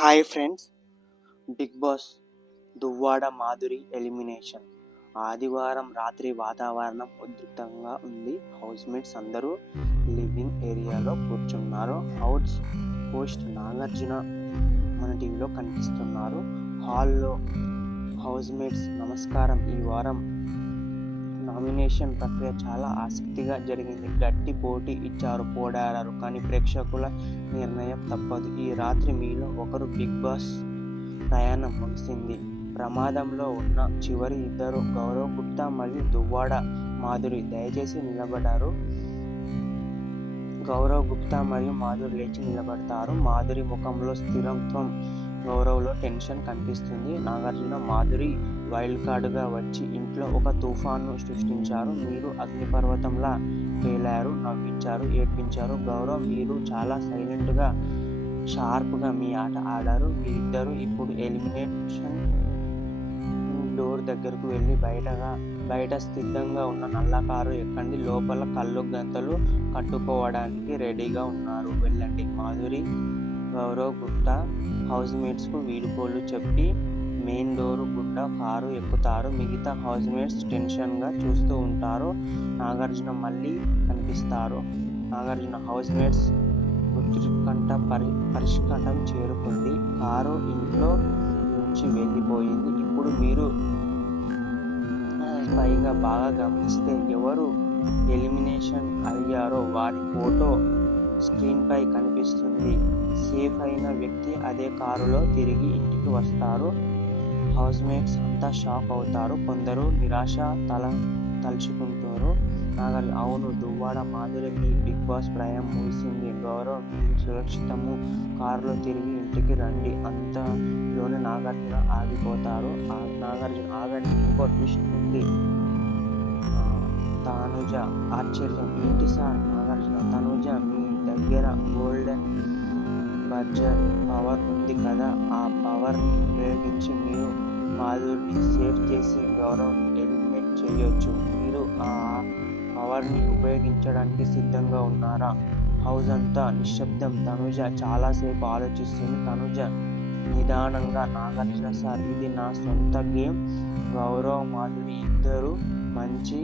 Hi friends, Bigg Boss Duvvada Madhuri elimination. ఆదివారం రాత్రి వాతావరణం ఉధృతంగా ఉంది. హౌస్మేట్స్ అందరూ లివింగ్ ఏరియాలో కూర్చున్నారు. హౌస్ హోస్ట్ నాగార్జున మన టీవీలో కనిపిస్తున్నారు. హాల్లో హౌస్మేట్స్ నమస్కారం. ఈ వారం నామినేషన్ ప్రక్రియ చాలా ఆసక్తిగా జరిగింది. గట్టి పోటీ ఇచ్చారు, పోరాడారు. కానీ ప్రేక్షకుల నిర్ణయం తప్పదు. ఈ రాత్రి మీలో ఒకరు బిగ్ బాస్ ప్రయాణం ముగిసింది. ప్రమాదంలో ఉన్న చివరి ఇద్దరు గౌరవ్ గుప్తా మరియు దువ్వాడ మాధురి దయచేసి నిలబడ్డారు. గౌరవ్ గుప్తా మరియు మాధురి లేచి నిలబడతారు. మాధురి ముఖంలో స్థిరత్వం, గౌరవ్లో టెన్షన్ కనిపిస్తుంది. నాగార్జున మాధురి వైల్డ్ కార్డుగా వచ్చి ఇంట్లో ఒక తుఫాన్ను సృష్టించారు. మీరు అగ్నిపర్వతంలా పేలారు, నవ్వించారు, ఏడ్పించారు. గౌరవ్, మీరు చాలా సైలెంట్గా, షార్ప్గా మీ ఆట ఆడారు. మీరిద్దరూ ఇప్పుడు ఎలిమినేషన్ డోర్ దగ్గరకు వెళ్ళి బయట సిద్ధంగా ఉన్న నల్ల కారు ఎక్కండి. లోపల కళ్ళు గంతలు కట్టుకోవడానికి రెడీగా ఉన్నారు, వెళ్ళండి. మాధురి, గౌరవ్ గుప్తా హౌస్మేట్స్కు వీడ్కోలు చెప్పి మెయిన్ డోరు గుండా కారు ఎక్కుతారు. మిగతా హౌస్మేట్స్ టెన్షన్గా చూస్తూ ఉంటారు. నాగార్జున మళ్ళీ కనిపిస్తారు. నాగార్జున, హౌస్మేట్స్ ఉత్కంఠ పరిష్కారం చేరుకుంది. కారు ఇంట్లో నుంచి వెళ్ళిపోయింది. ఇప్పుడు మీరు పైగా బాగా గమనిస్తే ఎవరు ఎలిమినేషన్ అయ్యారో వారి ఫోటో స్క్రీన్ పై కనిపిస్తుంది. సేఫ్ అయిన వ్యక్తి అదే కారులో తిరిగి ఇంటికి వస్తారు. హౌస్మేట్స్ అంతా షాక్ అవుతారు. కొందరు నిరాశ తలుచుకుంటారు. నాగార్జున, అవును దువ్వాడ మాధురి, మీ బిగ్ బాస్ ప్రయాణం ముగిసింది. గౌరవ్, మీరు సురక్షితము. కారులో తిరిగి ఇంటికి రండి. అంతలోనే నాగార్జున ఆగిపోతారు. నాగార్జున, ఆగండి, ఇంకో ట్విస్ట్ ఉంది. తనుజ, ఆశ్చర్యం, ఏంటి సార్? నాగార్జున, తనుజ, మీ దగ్గర గోల్డెన్ బజర్ పవర్ ఉంది కదా, ఆ పవర్ని ఉపయోగించి మీరు మాధురిని సేవ్ చేసి గౌరవ్ని ఎలిమినేట్ చేయొచ్చు. మీరు ఆ పవర్ని ఉపయోగించడానికి సిద్ధంగా ఉన్నారా? హౌస్ అంతా నిశ్శబ్దం. తనుజ చాలాసేపు ఆలోచిస్తుంది. తనుజ నిదానంగా, నాగార్జున సార్, ఇది నా సొంత గేమ్. గౌరవ్, మాధురి ఇద్దరు మంచి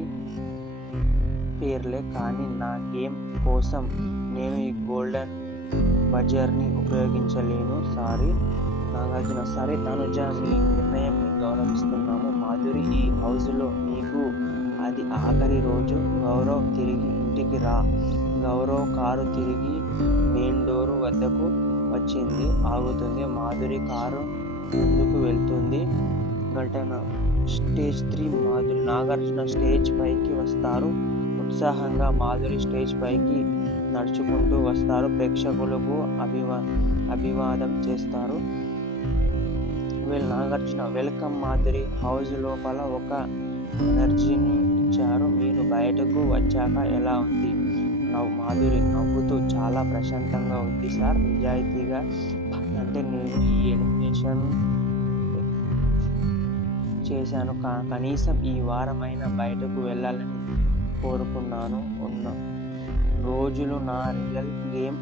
పేర్లే, కానీ నా గేమ్ కోసం నేను ఈ గోల్డెన్ బజర్ని ఉపయోగించలేను, సారీ. నాగార్జున, సరే తనుజ, మీ నిర్ణయంని గౌరవిస్తున్నాము. మాధురి, ఈ హౌస్లో మీకు అది ఆఖరి రోజు. గౌరవ్, తిరిగి ఇంటికి రా. గౌరవ్ కారు తిరిగి మెయిన్ డోరు వద్దకు వచ్చింది, ఆగుతుంది. మాధురి కారు ముందుకు వెళ్తుంది. ఘటన స్టేజ్ 3. మాధురి, నాగార్జున స్టేజ్ పైకి వస్తారు. ఉత్సాహంగా మాధురి స్టేజ్ పైకి నడుచుకుంటూ వస్తారు. ప్రేక్షకులకు అభివాదం చేస్తారు. నాగార్జున, వెల్కమ్ మాధురి. హౌస్ లోపల ఒక ఎనర్జీని ఇచ్చారు. మీరు బయటకు వచ్చాక ఎలా ఉంది? మాధురి నవ్వుతూ, చాలా ప్రశాంతంగా ఉంది సార్. నిజాయితీగా అంటే నేను ఈ ఎలిమినేషన్ చేశాను, కనీసం ఈ వారమైనా బయటకు వెళ్ళాలని కోరుకున్నాను. ఉన్నన్ని రోజులు రియల్ గేమ్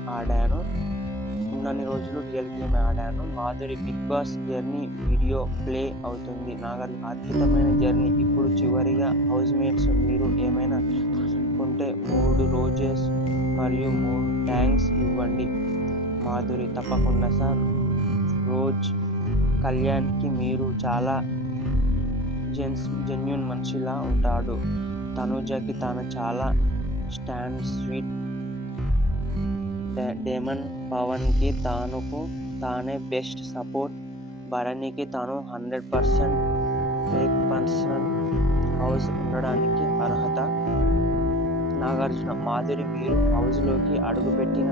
ఆడాను. Madhuri, Bigg Boss journey video play అవుతుంది. నాగార్జున, అద్భుతమైన జర్నీ. ఇప్పుడు చివరిగా హౌస్మేట్స్, మీరు ఏమైనా ఉంటే 3 రోజెస్ మరియు 3 థ్యాంక్స్ ఇవ్వండి. మాధురి, తప్పకుండా సార్. రోజ్, కళ్యాణ్కి మీరు చాలా జెన్యూన్ మనిషిలా ఉంటాడు. తనుజకి తాను చాలా స్వీట్. డేమన్, పవన్కి తానే బెస్ట్ సపోర్ట్. భరణికి తాను 100% ఫేక్ పర్సన్ హౌస్ ఉండడానికి అర్హత. నాగార్జున, మాధురి, మీరు హౌస్లోకి అడుగుపెట్టిన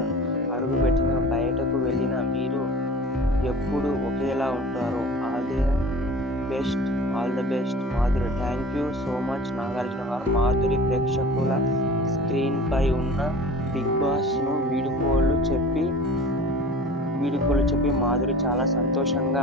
బయటకు వెళ్ళిన మీరు ఎప్పుడు ఒకేలా ఉంటారు. All the best. Madhuri, thank you so much Nagarjuna గారు. మాధురి, ప్రేక్షకుల స్క్రీన్ పై ఉన్న బిగ్ బాస్ను వీడుకోలు చెప్పి మాధురి చాలా సంతోషంగా